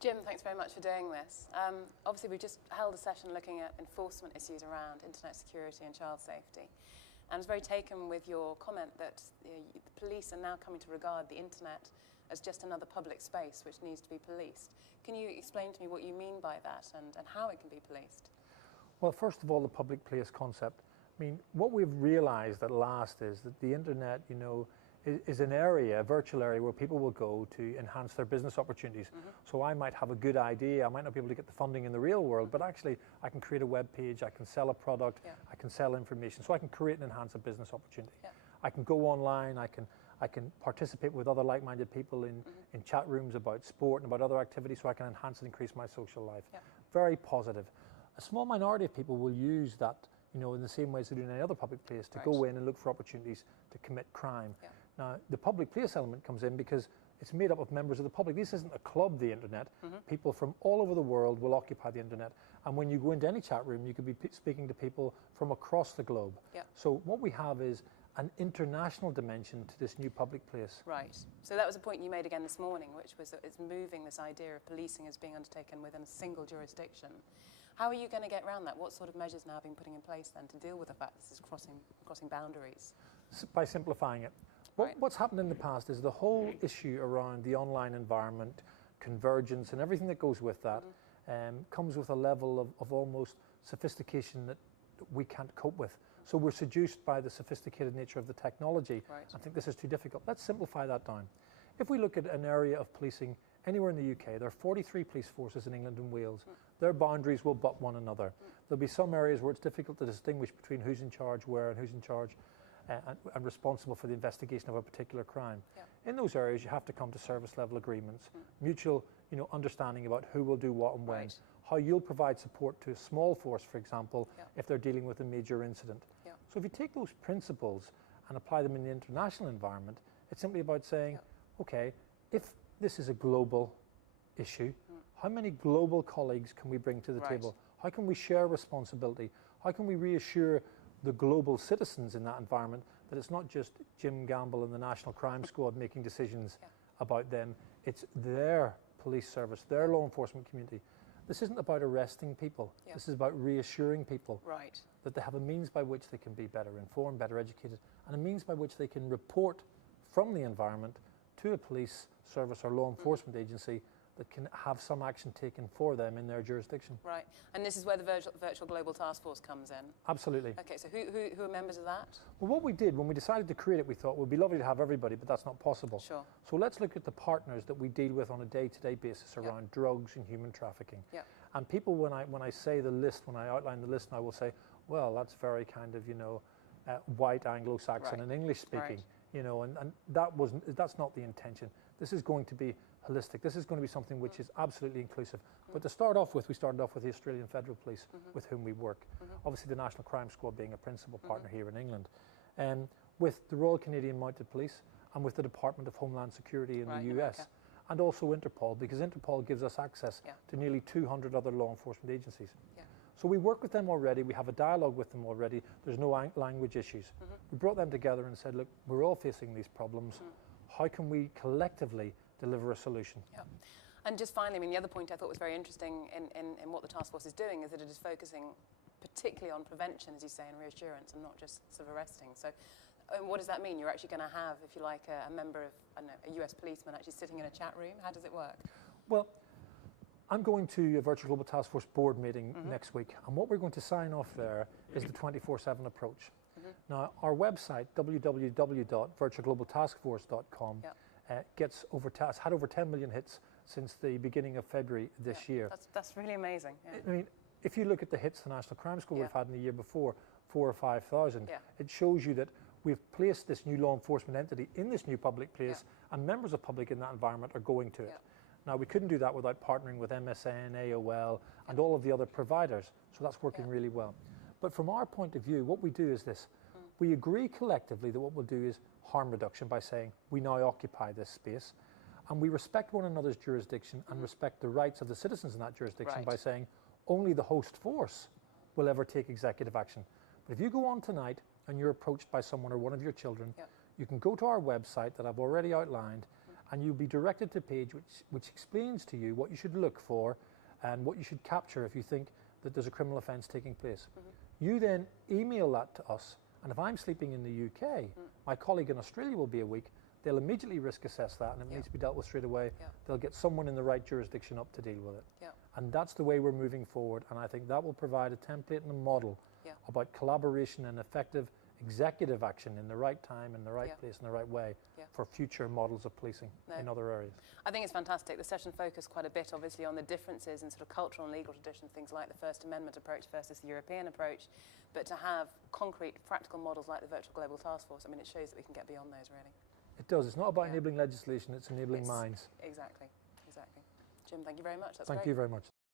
Jim, thanks very much for doing this. Obviously, we've just held a session looking at enforcement issues around internet security and child safety. And I was very taken with your comment that the police are now coming to regard the internet as just another public space which needs to be policed. Can you explain to me what you mean by that and how it can be policed? Well, first of all, the public place concept. I mean, what we've realized at last is that the internet, is an area, a virtual area where people will go to enhance their business opportunities. So I might have a good idea, I might not be able to get the funding in the real world, but actually I can create a web page, I can sell a product, I can sell information, so I can create and enhance a business opportunity. I can go online, I can participate with other like-minded people in chat rooms about sport and about other activities, so I can enhance and increase my social life. Very positive. A small minority of people will use that in the same way as they do in any other public place to go in and look for opportunities to commit crime. Now, the public place element comes in because it's made up of members of the public. This isn't a club, the internet. People from all over the world will occupy the internet. And when you go into any chat room, you could be speaking to people from across the globe. So what we have is an international dimension to this new public place. Right. So that was a point you made again this morning, which was that it's moving this idea of policing as being undertaken within a single jurisdiction. How are you going to get around that? What sort of measures now have been put in place then to deal with the fact this is crossing boundaries? By simplifying it. What's happened in the past is the whole issue around the online environment, convergence and everything that goes with that comes with a level of almost sophistication that we can't cope with. So we're seduced by the sophisticated nature of the technology. I think this is too difficult. Let's simplify that down. If we look at an area of policing anywhere in the UK, there are 43 police forces in England and Wales. Their boundaries will butt one another. There'll be some areas where it's difficult to distinguish between who's in charge where and who's in charge and responsible for the investigation of a particular crime. In those areas, you have to come to service level agreements, mutual understanding about who will do what and when, how you'll provide support to a small force, for example, if they're dealing with a major incident. So if you take those principles and apply them in the international environment, it's simply about saying, okay, if this is a global issue, how many global colleagues can we bring to the table? How can we share responsibility? How can we reassure the global citizens in that environment that it's not just Jim Gamble and the National Crime Squad making decisions about them, it's their police service, their law enforcement community. This isn't about arresting people, this is about reassuring people that they have a means by which they can be better informed, better educated, and a means by which they can report from the environment to a police service or law enforcement agency that can have some action taken for them in their jurisdiction. Right, and this is where the virtual global task force comes in? Absolutely. Okay, so who are members of that? Well, what we did when we decided to create it, we thought it would be lovely to have everybody, but that's not possible. Sure. So let's look at the partners that we deal with on a day-to-day basis around drugs and human trafficking. And people, when I say the list, when I outline the list, I will say, well, that's very kind of, white Anglo-Saxon and English speaking. And that's not the intention. This is going to be holistic. This is going to be something which is absolutely inclusive. But to start off with, we started off with the Australian Federal Police with whom we work. Obviously the National Crime Squad being a principal partner here in England. With the Royal Canadian Mounted Police and with the Department of Homeland Security in the US. And also Interpol, because Interpol gives us access to nearly 200 other law enforcement agencies. So we work with them already, we have a dialogue with them already, there's no language issues. We brought them together and said, look, we're all facing these problems. How can we collectively deliver a solution? And just finally, the other point I thought was very interesting in what the task force is doing is that it is focusing particularly on prevention, as you say, and reassurance, and not just sort of arresting. So what does that mean? You're actually going to have, if you like, a member of, I don't know, a US policeman actually sitting in a chat room? How does it work? Well, I'm going to a Virtual Global Task Force board meeting next week, and what we're going to sign off there is the 24/7 approach. Now, our website, www.virtualglobaltaskforce.com, has had over 10 million hits since the beginning of February this year. That's really amazing. I mean, if you look at the hits the National Crime Squad would have had in the year before, 4,000 or 5,000, it shows you that we've placed this new law enforcement entity in this new public place, and members of public in that environment are going to it. Now, we couldn't do that without partnering with MSN, AOL, and all of the other providers, so that's working really well. But from our point of view, what we do is this. We agree collectively that what we'll do is harm reduction by saying we now occupy this space, and we respect one another's jurisdiction and respect the rights of the citizens in that jurisdiction by saying only the host force will ever take executive action. But if you go on tonight and you're approached by someone or one of your children, you can go to our website that I've already outlined, and you'll be directed to a page which explains to you what you should look for and what you should capture if you think that there's a criminal offence taking place. You then email that to us, and if I'm sleeping in the UK, my colleague in Australia will be awake. They'll immediately risk assess that, and it needs to be dealt with straight away. They'll get someone in the right jurisdiction up to deal with it. And that's the way we're moving forward, and I think that will provide a template and a model about collaboration and effective executive action in the right time, in the right place, in the right way for future models of policing in other areas. I think it's fantastic. The session focused quite a bit, obviously, on the differences in sort of cultural and legal traditions, things like the First Amendment approach versus the European approach, but to have concrete, practical models like the Virtual Global Task Force, I mean, it shows that we can get beyond those, really. It does. It's not about enabling legislation, it's enabling minds. Exactly, exactly. Jim, thank you very much. That's great. Thank you very much.